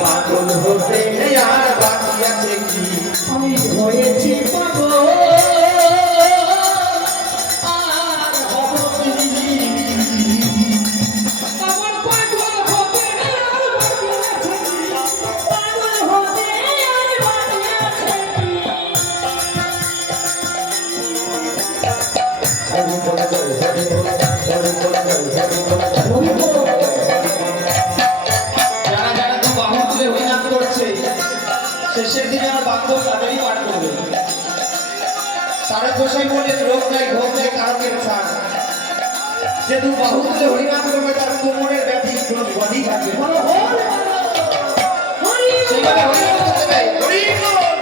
পাগল হতে আর বাকি আছে কি আমি হয়েছি পাগল আর হব কি আমার পাগল হতে আর বাকি আছে কি পাগল হতে আর বাকি আছে কি হরি বল হরি বল হরি বল হরি বল শেষের দিনে আমার বান্ধব তাদেরই পাঠ করবে তারা গোসাই বললেন রোগ নাই ভোগ নাই কারকের ছাড় যে দু বাহু তুলে হরিনাম করবে তার কোমরের ব্যাধি কোনো বিবাদই থাকবে সেইভাবে হরিনাম করতে হবে।